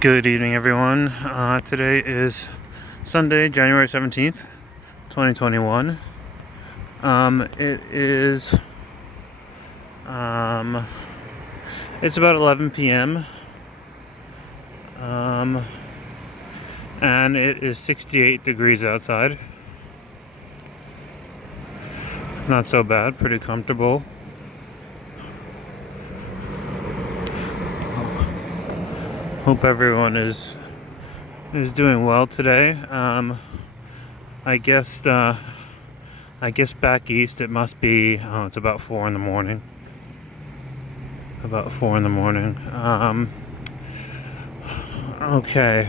Good evening, everyone. Today is Sunday, January 17th, 2021. It's about 11 p.m. And it is 68 degrees outside. Not so bad, pretty comfortable. Hope everyone is doing well today. I guess back east it must be. Oh, it's about 4 in the morning. Okay.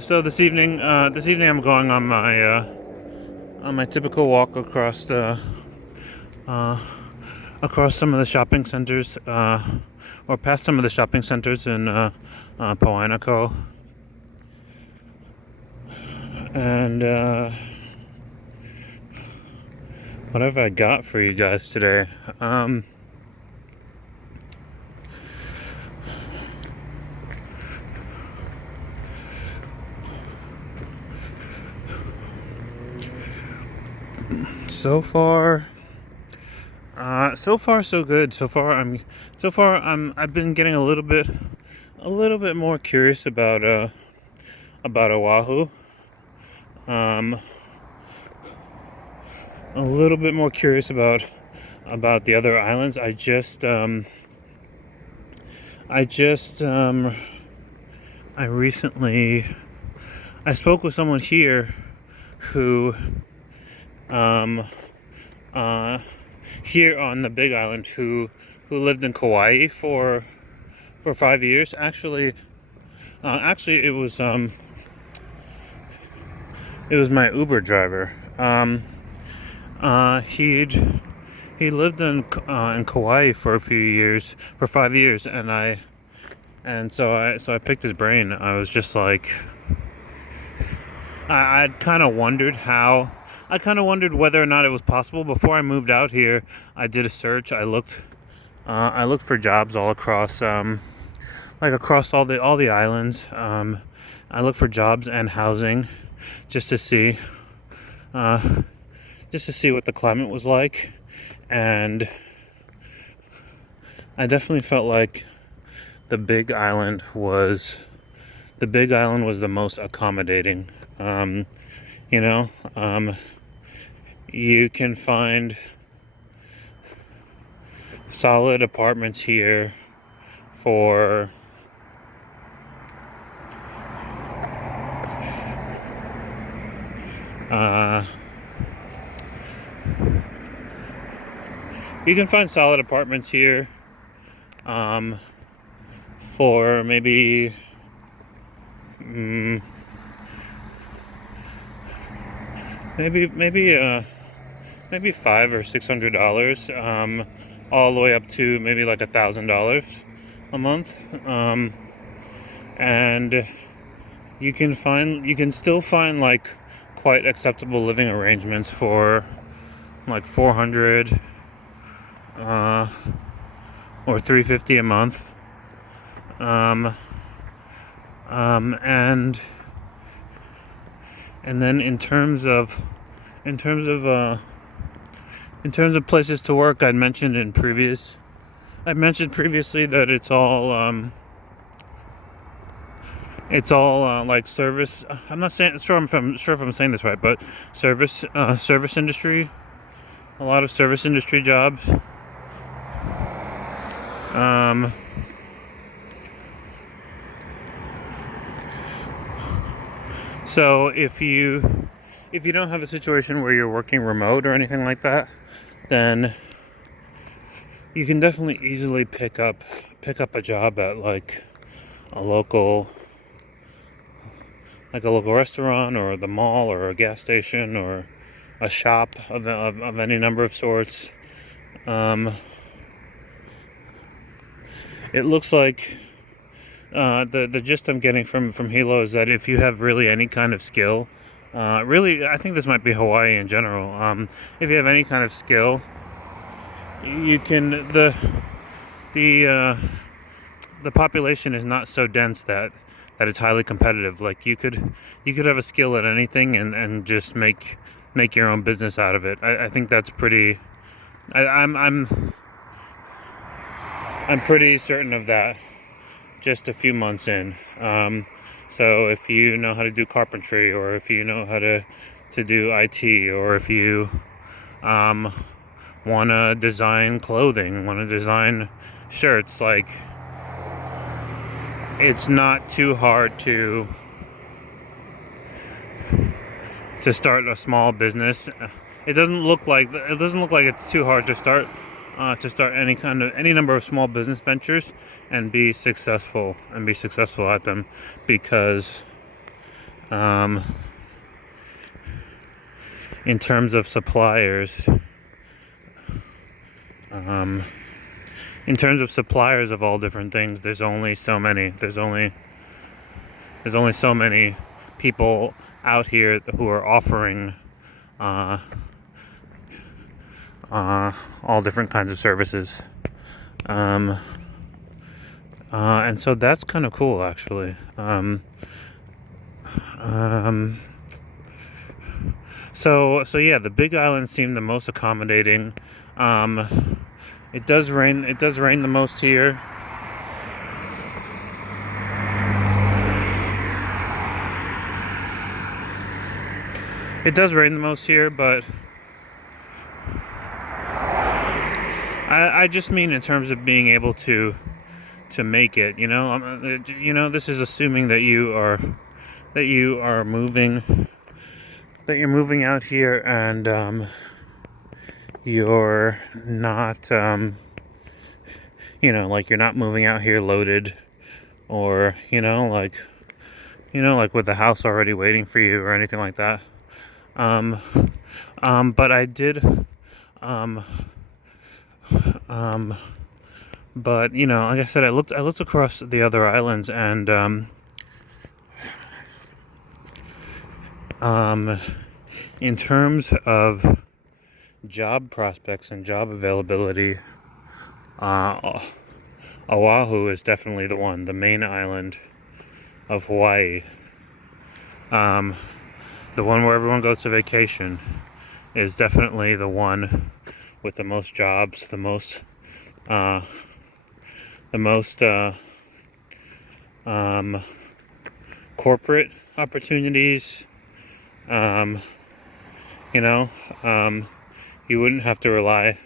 So this evening I'm going on my typical walk across some of the shopping centers, or past some of the shopping centers in Puainako. And what have I got for you guys today? So far, so good. I've been getting a little bit more curious about Oahu. A little bit more curious about the other islands. I recently spoke with someone here who here on the Big Island who lived in Kauai for 5 years. Actually, it was my Uber driver. He lived in Kauai for 5 years, and so I picked his brain. I was just like, I'd kind of wondered whether or not it was possible. Before I moved out here, I did a search. I looked for jobs all across, across all the islands. I looked for jobs and housing, just to see what the climate was like, and I definitely felt like the Big Island was the most accommodating. You can find solid apartments here for for maybe maybe $500 or $600, all the way up to maybe like $1,000 a month, and you can still find like quite acceptable living arrangements for like $400 or $350 a month, and then in terms of places to work, I mentioned previously that it's all like service. I'm not sure if I'm saying this right, but service industry. A lot of service industry jobs. So if you don't have a situation where you're working remote or anything like that, then you can definitely easily pick up a job at like a local restaurant, or the mall, or a gas station, or a shop of any number of sorts. It looks like the gist I'm getting from Hilo is that if you have really any kind of skill, really, I think this might be Hawaii in general. If you have any kind of skill, you can the the population is not so dense that it's highly competitive. Like you could have a skill at anything and just make your own business out of it. I think that's pretty. I'm pretty certain of that. Just a few months in. So if you know how to do carpentry, or if you know how to do IT, or if you want to design clothing, want to design shirts, like it's not too hard to start a small business. It doesn't look like it's too hard to start any number of small business ventures and be successful at them, because in terms of suppliers, of all different things, there's only so many people out here who are offering all different kinds of services, and so that's kind of cool, actually. So yeah, the Big Island seemed the most accommodating. It does rain the most here. But I just mean in terms of being able to make it. This is assuming that you are moving out here, and you're not like you're not moving out here loaded, or like with the house already waiting for you or anything like that. But I did but like I said, I looked across the other islands, and in terms of job prospects and job availability, Oahu is definitely the main island of Hawaii. The one where everyone goes to vacation is definitely the one with the most jobs, the most corporate opportunities. You wouldn't have to rely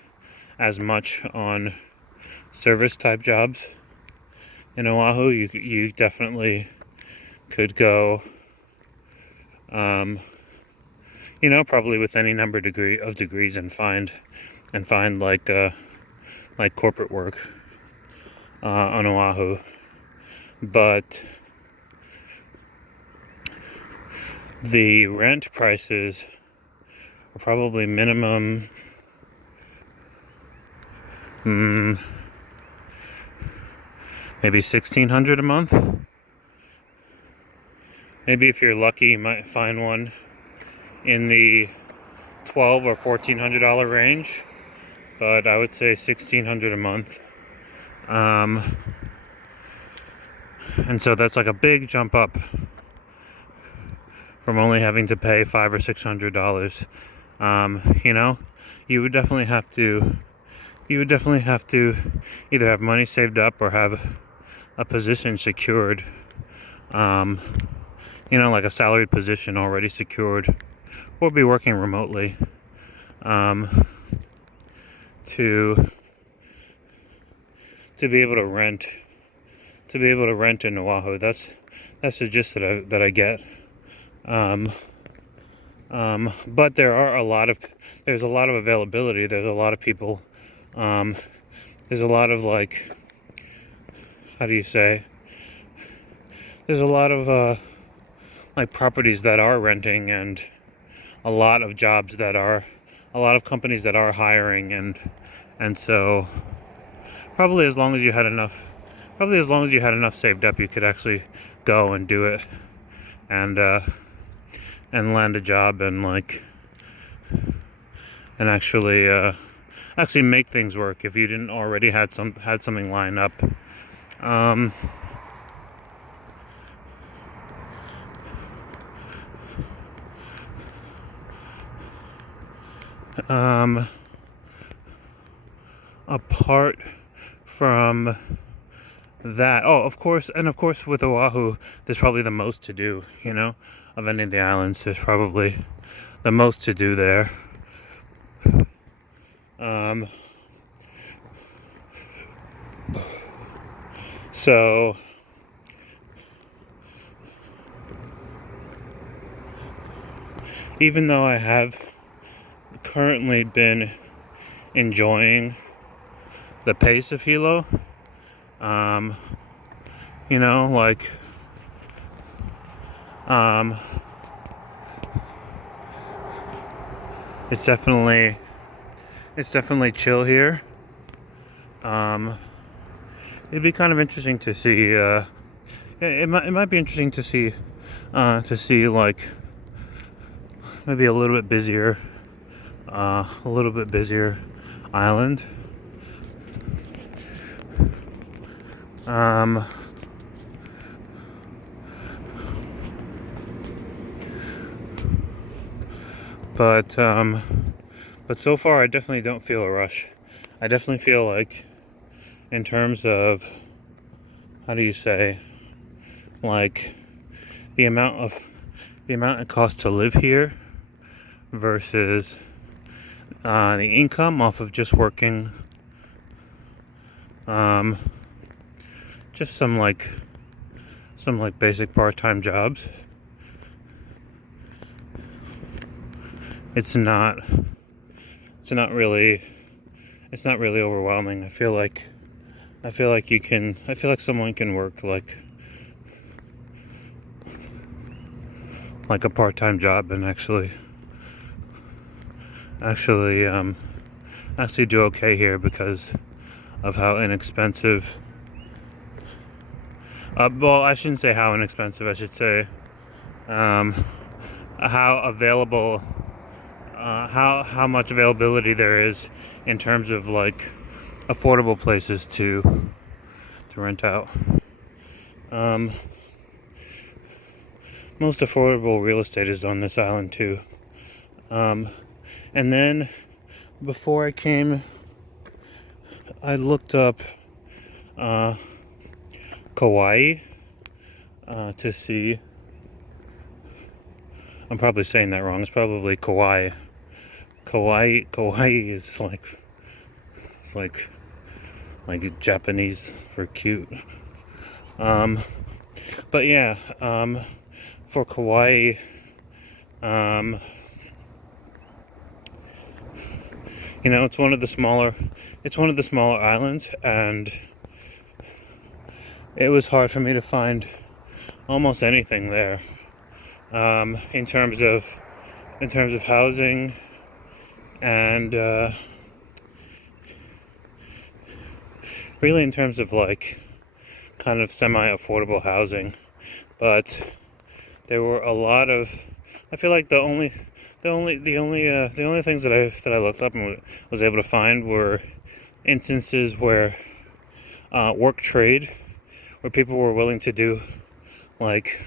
as much on service type jobs in Oahu. You definitely could go, probably with any number of degrees, and find like corporate work on Oahu. But the rent prices are probably minimum maybe $1,600 a month. Maybe if you're lucky, you might find one in the $1,200 or $1,400 range, but I would say $1,600 a month. And so that's like a big jump up from only having to pay $500 or $600. You would definitely have to either have money saved up or have a position secured, like a salaried position already secured, or be working remotely, to be able to rent in Oahu. That's the gist that I get. But there's a lot of availability. There's a lot of people. There's a lot of there's a lot of properties that are renting, and a lot of companies that are hiring, and so probably as long as you had enough saved up, you could actually go and do it, and land a job, and actually actually make things work if you didn't already had something lined up. Um, apart from that, of course with Oahu, there's probably the most to do, of any of the islands. There's probably the most to do there. So even though I have currently been enjoying the pace of Hilo, it's definitely chill here. It'd be kind of interesting to see. It might be interesting to see like maybe a little bit busier island. But so far I definitely don't feel a rush. I definitely feel like, in terms of, how do you say, like the amount it costs to live here versus the income off of just working, just some basic part-time jobs. It's not really overwhelming. I feel like someone can work like a part-time job and actually do okay here because of how inexpensive. Well, I shouldn't say how inexpensive. I should say how available. How much availability there is in terms of like affordable places to rent out. Most affordable real estate is on this island too. And then before I came, I looked up Kauai to see. I'm probably saying that wrong. It's probably Kauai. Kauai is like Japanese for cute. But yeah, for Kauai, it's one of the smaller islands, and it was hard for me to find almost anything there. In terms of housing and really in terms of like kind of semi-affordable housing, but there were a lot of. I feel like the only things that I looked up and was able to find were instances where work trade, where people were willing to do like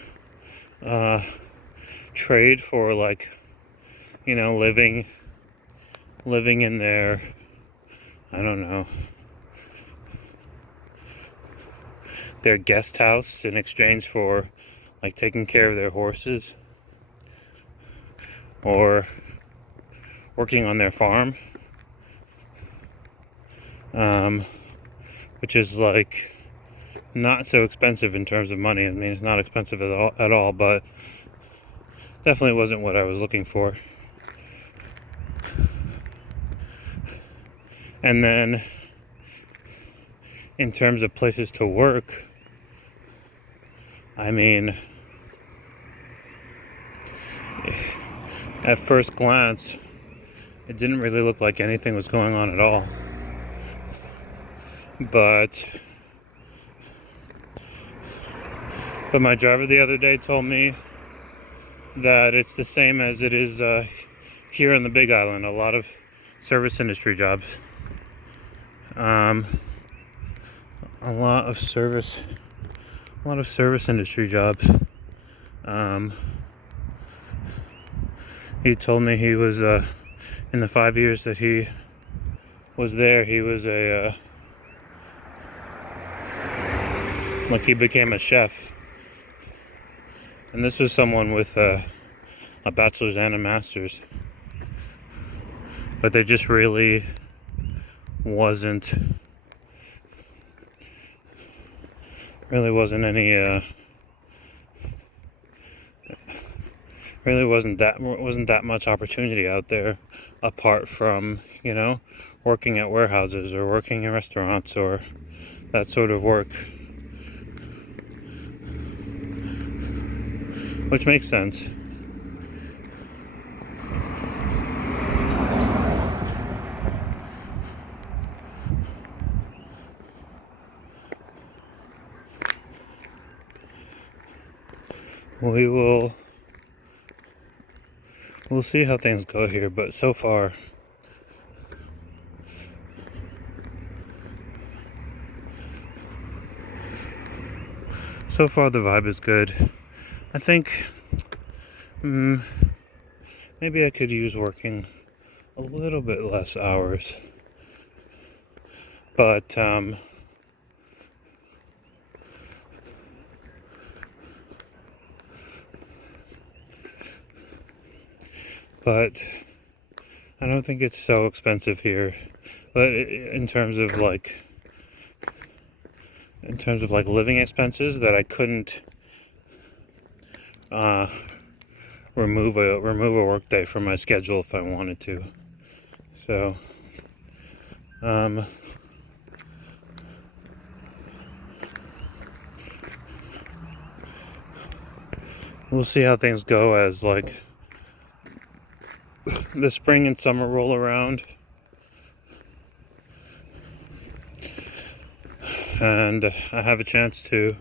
trade for like living in their, I don't know, their guest house in exchange for like taking care of their horses or working on their farm, which is like not so expensive in terms of money. I mean, it's not expensive at all, but definitely wasn't what I was looking for. And then in terms of places to work, I mean, at first glance, it didn't really look like anything was going on at all. But my driver the other day told me that it's the same as it is here on the Big Island. A lot of service industry jobs. a lot of service industry jobs. He told me he was in the 5 years that he was there, he was he became a chef. And this was someone with a bachelor's and a master's. But there just really wasn't any wasn't that much opportunity out there, apart from, working at warehouses or working in restaurants or that sort of work. Which makes sense. We'll see how things go here, but so far the vibe is good. I think maybe I could use working a little bit less hours, but I don't think it's so expensive here. But in terms of living expenses, that I couldn't remove a work day from my schedule if I wanted to. So we'll see how things go as the spring and summer roll around, and I have a chance to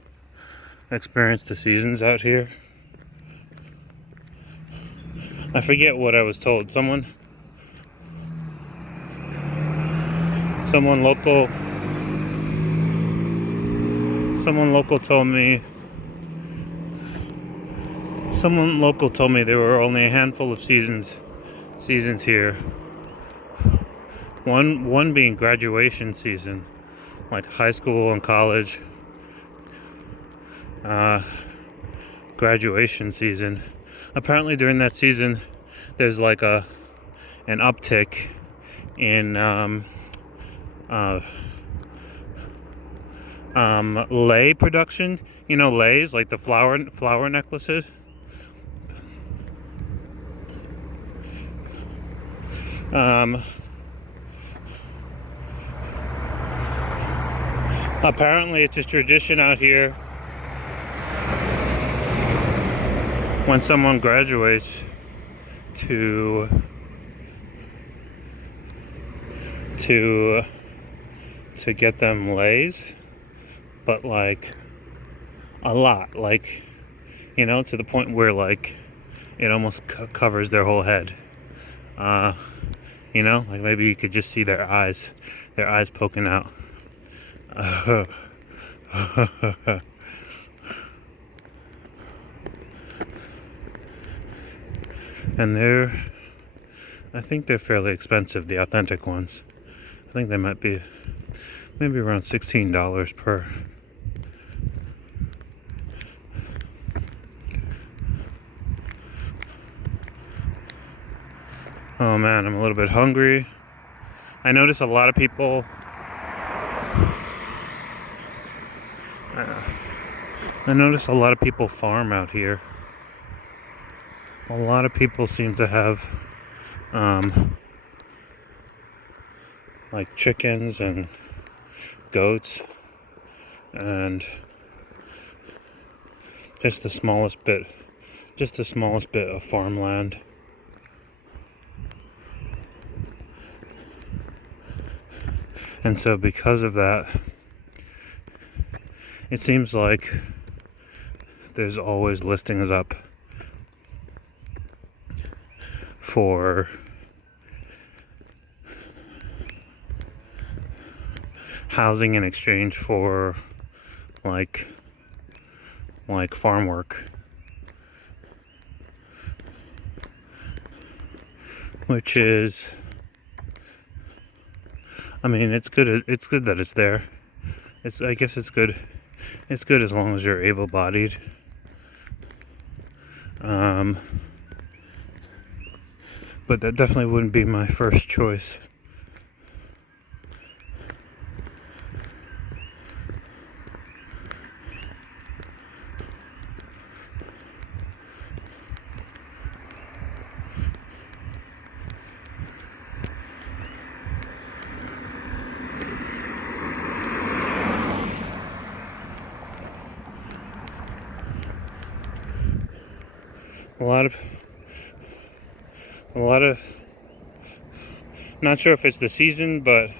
experience the seasons out here. I forget what I was told. Someone local told me there were only a handful of seasons here. One being graduation season, like high school and college graduation season. Apparently during that season there's an uptick in lei production. Leis, like the flower necklaces. Apparently it's a tradition out here when someone graduates to get them leis, but a lot, to the point where it almost covers their whole head. Maybe you could just see their eyes poking out. And I think they're fairly expensive, the authentic ones. I think they might be maybe around $16 per. Oh man, I'm a little bit hungry. I notice a lot of people farm out here. A lot of people seem to have chickens and goats and just the smallest bit of farmland. And so because of that, it seems like there's always listings up for housing in exchange for like farm work, which is, I mean, it's good. It's good that it's there. I guess it's good. It's good as long as you're able-bodied. But that definitely wouldn't be my first choice. A lot of, not sure if it's the season, but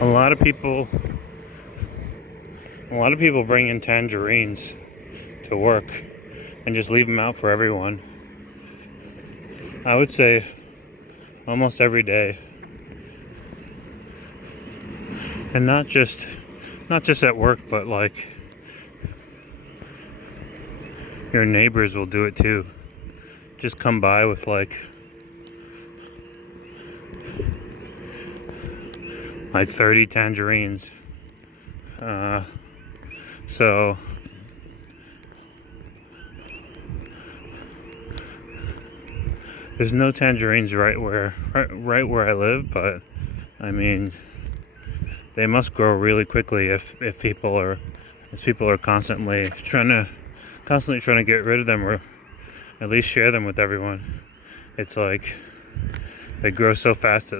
a lot of people bring in tangerines to work and just leave them out for everyone. I would say almost every day. And not just at work, but like your neighbors will do it too. Just come by with like 30 tangerines. So there's no tangerines right where I live, but I mean, they must grow really quickly if people are constantly trying to get rid of them, or at least share them with everyone. It's like they grow so fast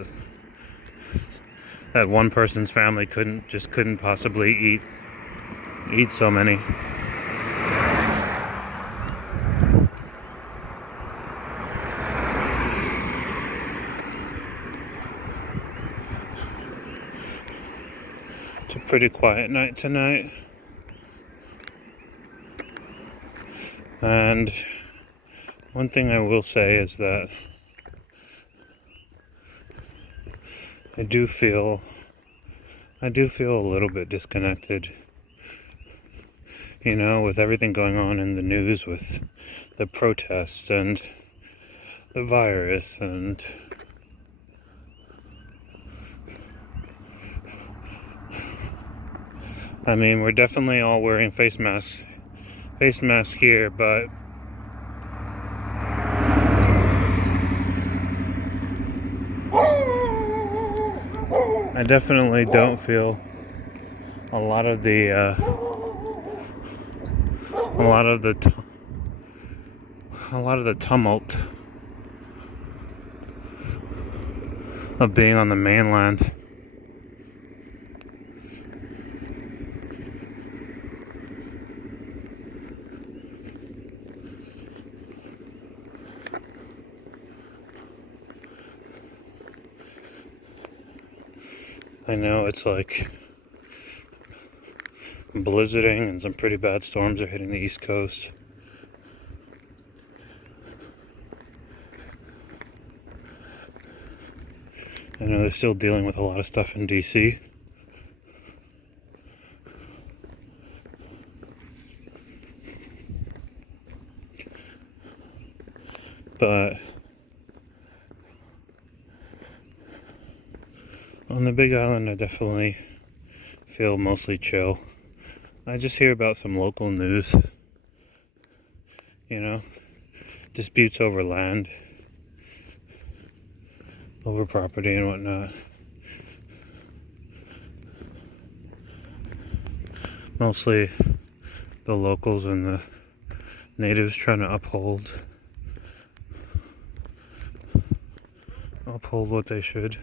that one person's family couldn't possibly eat so many. It's a pretty quiet night tonight. And one thing I will say is that I do feel a little bit disconnected, with everything going on in the news, with the protests and the virus, and I mean, we're definitely all wearing face masks here, but I definitely don't feel a lot of the tumult of being on the mainland. I know it's like blizzarding and some pretty bad storms are hitting the East Coast. I know they're still dealing with a lot of stuff in DC. But on the Big Island, I definitely feel mostly chill. I just hear about some local news, disputes over land, over property and whatnot. Mostly the locals and the natives trying to uphold what they should.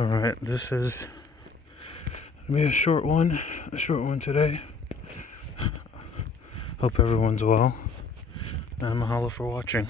Alright, this is gonna be a short one today. Hope everyone's well, and mahalo for watching.